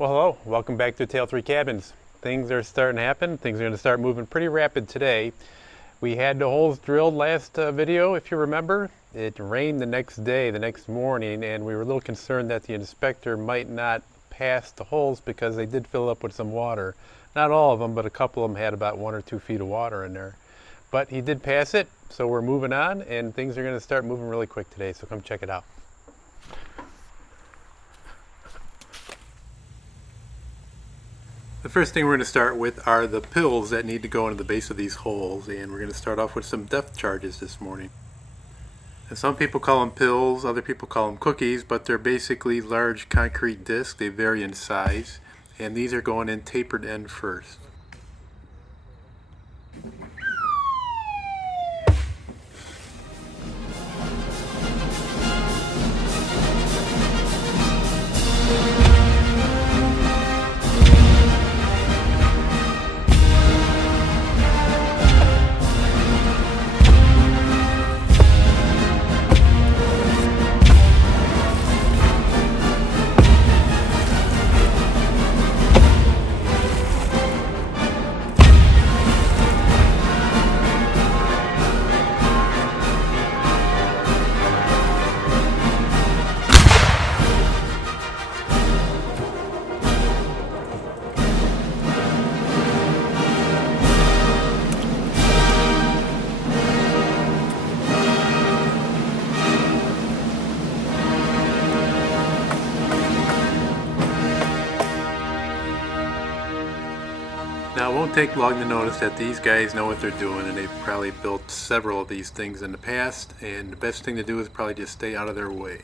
Well, hello. Welcome back to Tale 3 Cabins. Things are starting to happen. Things are going to start moving pretty rapid today. We had the holes drilled last video, if you remember. It rained the next day, the next morning, and we were a little concerned that the inspector might not pass the holes because they did fill up with some water. Not all of them, but a couple of them had about 1 or 2 feet of water in there. But he did pass it, so we're moving on, and things are going to start moving really quick today, so come check it out. The first thing we're going to start with are the pills that need to go into the base of these holes, and we're going to start off with some depth charges this morning. And some people call them pills, other people call them cookies, but they're basically large concrete discs. They vary in size, and these are going in tapered end first. Now, it won't take long to notice that these guys know what they're doing, and they've probably built several of these things in the past, and the best thing to do is probably just stay out of their way.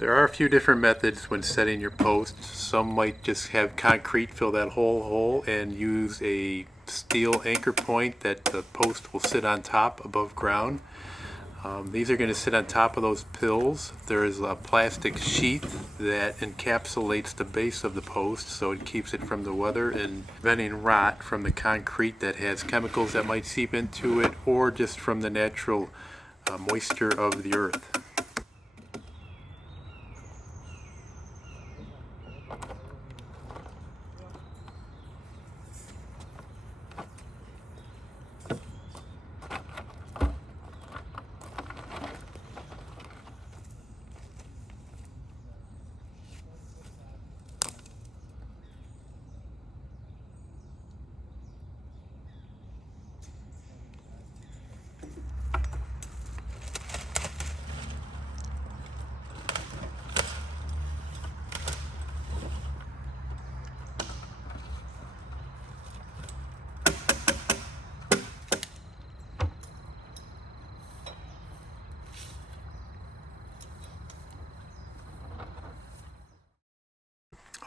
There are a few different methods when setting your posts. Some might just have concrete fill that whole hole and use a steel anchor point that the post will sit on top above ground. These are going to sit on top of those pills. There is a plastic sheath that encapsulates the base of the post, so it keeps it from the weather and preventing rot from the concrete that has chemicals that might seep into it, or just from the natural moisture of the earth.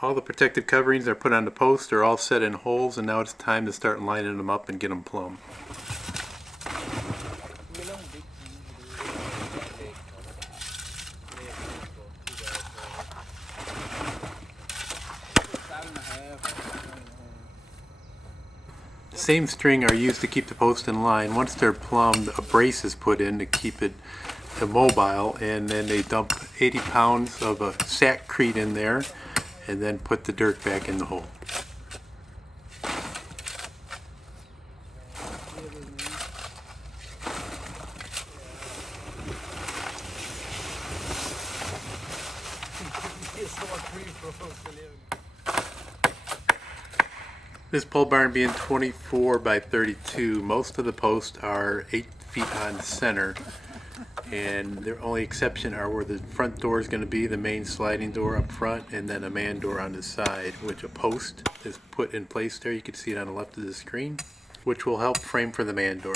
All the protective coverings are put on the post. They're all set in holes, and now it's time to start lining them up and get them plumb. The same string are used to keep the post in line. Once they're plumbed, a brace is put in to keep it immobile, and then they dump 80 pounds of a sackcrete in there and then put the dirt back in the hole. This pole barn being 24 by 32, most of the posts are 8 feet on center, and the only exception are where the front door is going to be, the main sliding door up front, and then a man door on the side, which a post is put in place there. You can see it on the left of the screen, which will help frame for the man door.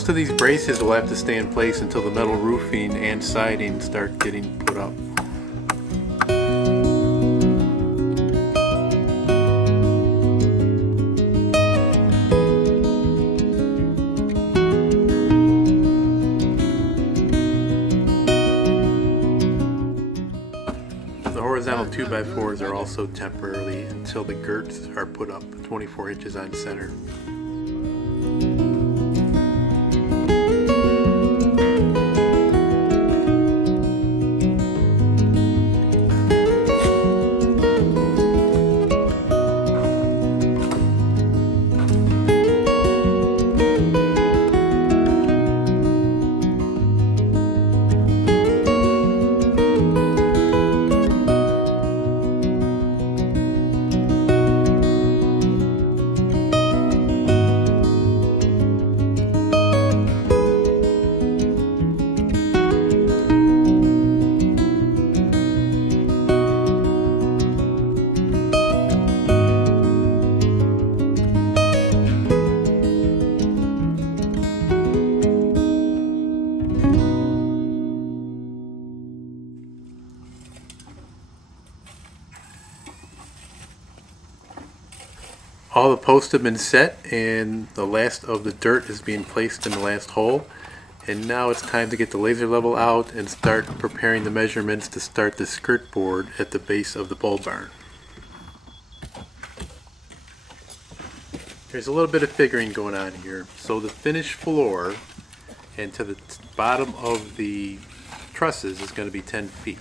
Most of these braces will have to stay in place until the metal roofing and siding start getting put up. The horizontal 2x4s are also temporarily until the girts are put up 24 inches on center. All the posts have been set and the last of the dirt is being placed in the last hole. And now it's time to get the laser level out and start preparing the measurements to start the skirt board at the base of the pole barn. There's a little bit of figuring going on here. So the finished floor and to the bottom of the trusses is going to be 10 feet.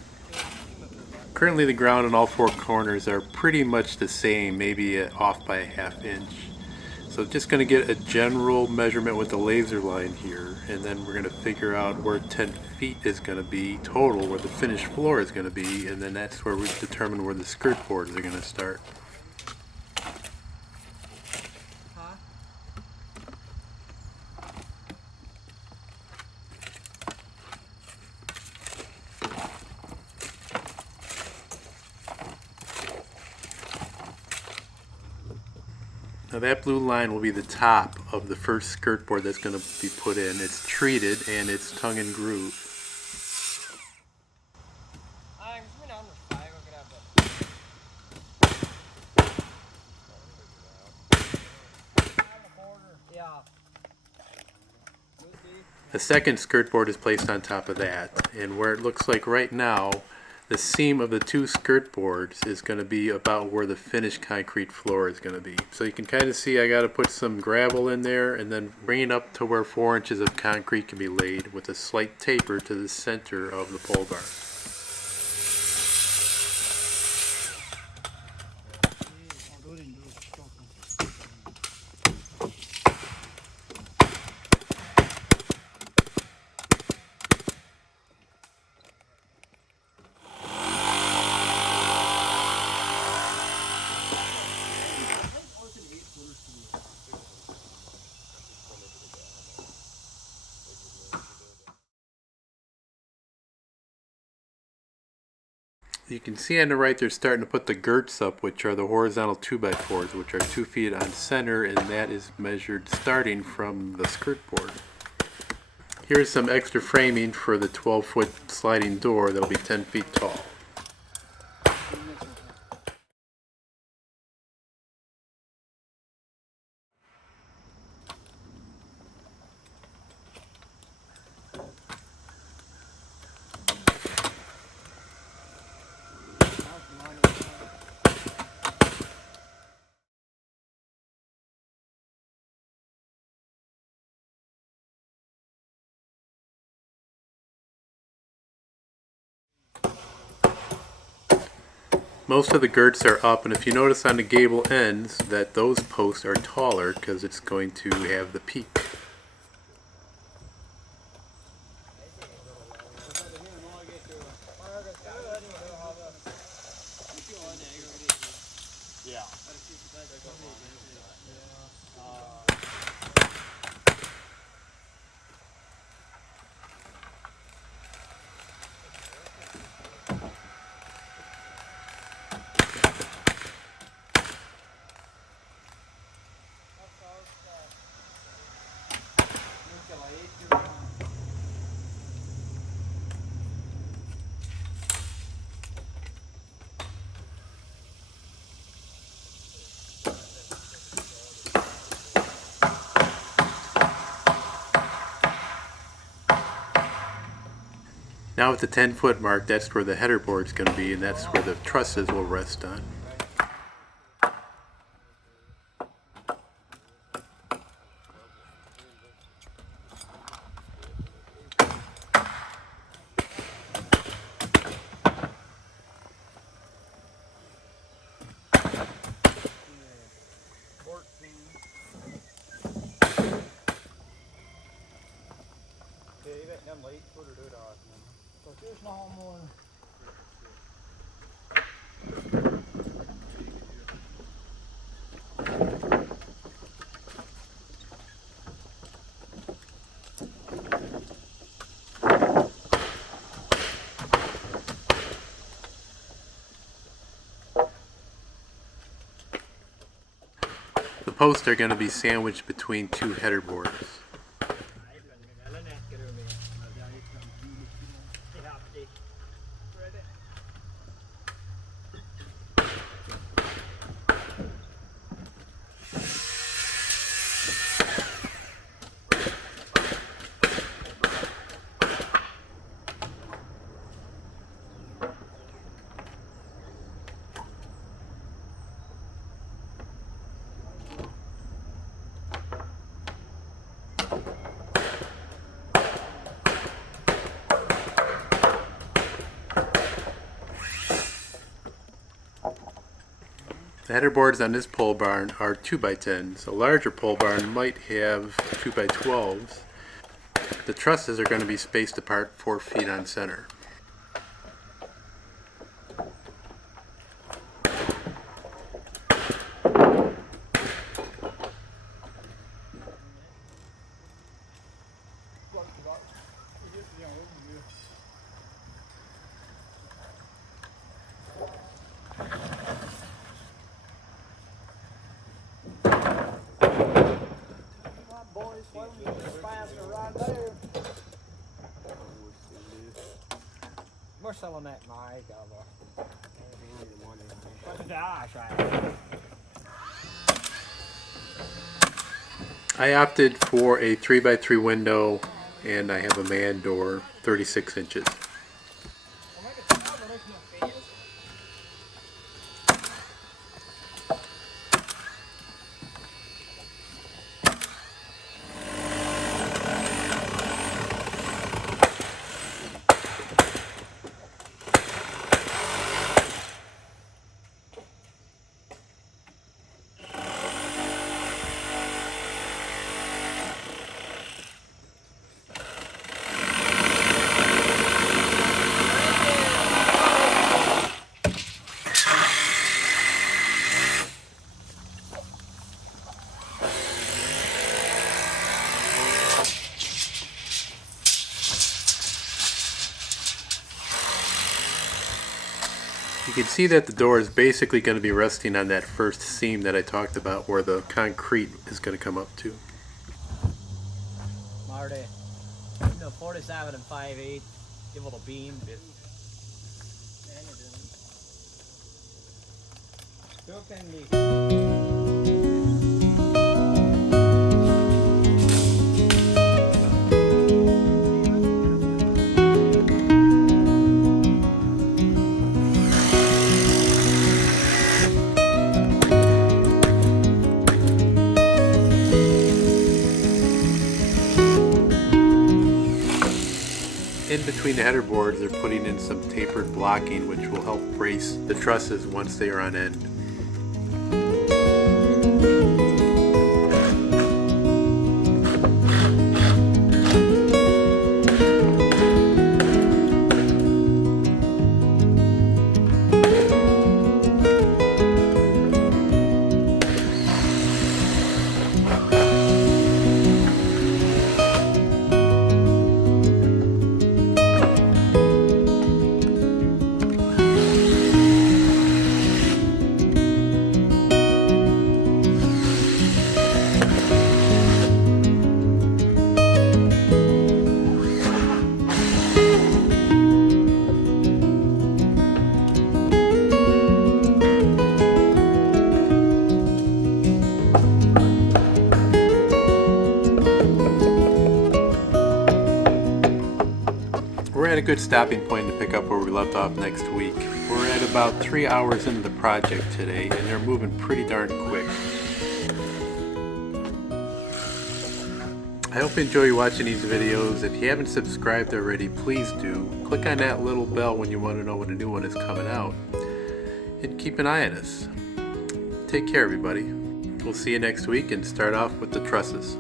Currently the ground in all four corners are pretty much the same, maybe off by a ½ inch. So just going to get a general measurement with the laser line here, and then we're going to figure out where 10 feet is going to be total, where the finished floor is going to be, and then that's where we determine where the skirt boards are going to start. Now that blue line will be the top of the first skirt board that's going to be put in. It's treated and it's tongue and groove. The second skirt board is placed on top of that, and where it looks like right now the seam of the two skirt boards is going to be about where the finished concrete floor is going to be. So you can kind of see I got to put some gravel in there and then bring it up to where 4 inches of concrete can be laid with a slight taper to the center of the pole barn. You can see on the right they're starting to put the girts up, which are the horizontal 2x4s, which are 2 feet on center, and that is measured starting from the skirt board. Here's some extra framing for the 12-foot sliding door that'll be 10 feet tall. Most of the girts are up, and if you notice on the gable ends that those posts are taller because it's going to have the peak. Now at the 10-foot mark, that's where the header board's going to be, and that's where the trusses will rest on. The posts are going to be sandwiched between two header boards. The header boards on this pole barn are 2x10s. A larger pole barn might have 2x12s. The trusses are going to be spaced apart 4 feet on center. We're selling that mic I opted for a 3x3 window, and I have a man door, 36 inches. You can see that the door is basically going to be resting on that first seam that I talked about where the concrete is going to come up to. Marty, 47 and 5/8, give it a beam. In between the header boards, they're putting in some tapered blocking which will help brace the trusses once they are on end. a good stopping point to pick up where we left off next week. We're at about 3 hours into the project today, and they're moving pretty darn quick. I hope you enjoy watching these videos. If you haven't subscribed already, please do. Click on that little bell when you want to know when a new one is coming out. And keep an eye on us. Take care, everybody. We'll see you next week and start off with the trusses.